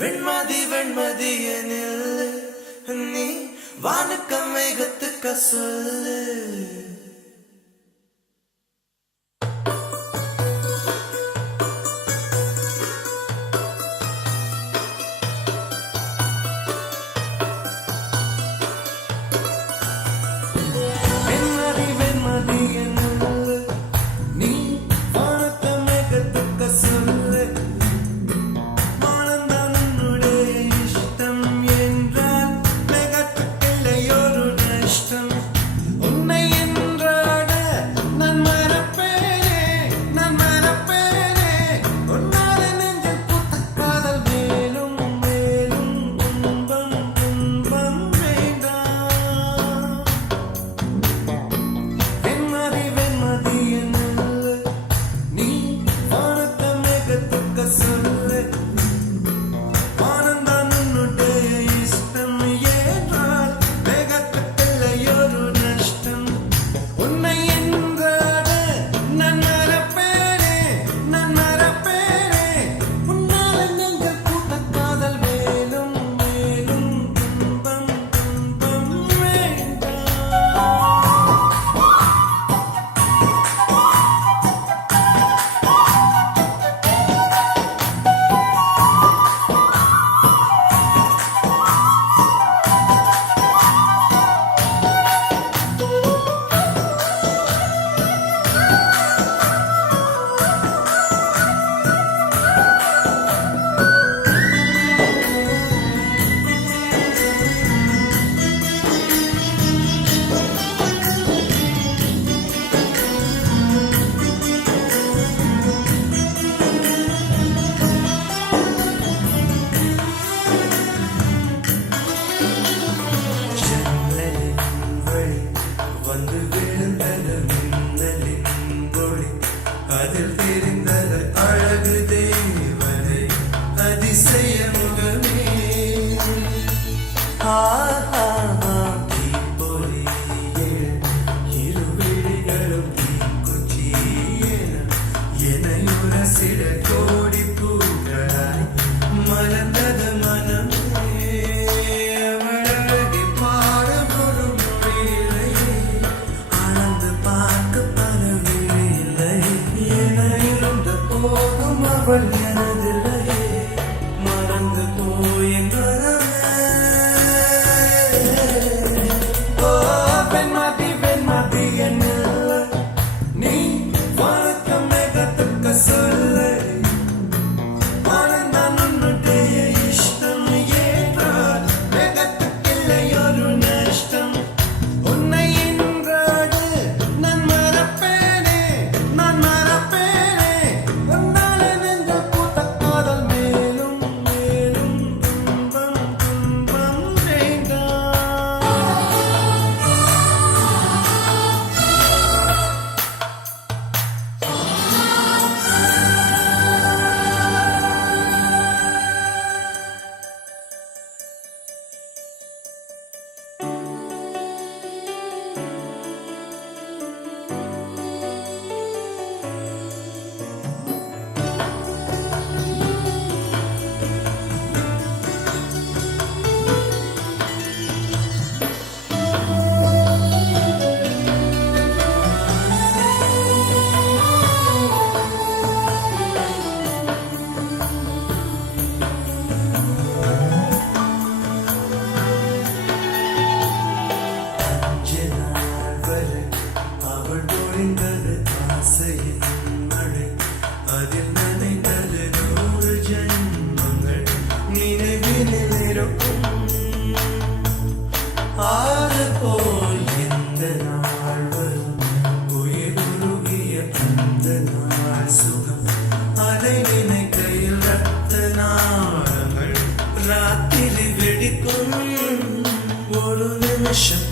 வெண்மதி வெண்மதியனில் நீ வானுக்க மேகத்துக்க சொல்லு. வெண்மதி வெண்மதியனில் நீ வானுக்க மேகத்துக்க சொல்லு. அதில் தெரிந்தது அழகு தேவதை அதிசய முகமே. இருவிழிகளும் எனையுரசிட கோடி பூக்களாய் மலர்ந்தது மனமே. அவளழகி பாட ஒரு மொழியிலே ஆனந்து பார்க்க போகும் அவள் எனதில்லையே மறந்து போயின்றன. வெண்மதி வெண்மதி என்ன நீ வணக்கம் மேகத்துக்க சொல்லு. ஆனந்தான் உன்னுடைய இஷ்டம் ஏற்றால் மேகத்துக்கில்லை ஒரு நஷ்டம். உன்னை என்றாடு நான் மறப்பேனே நான் மறப்பேன். அதில் நனைந்தது 100 ஜென்மங்கள் நினைவினில் இருக்கும். ஆறு போல் எந்த நாள் வரும் உயிர் உருகிய அந்த நாள் சுகம். அதை நினைக்கையில் ரத்த நாளங்கள் ராத்திரி வெடிக்கும். ஒரு நிமிஷம்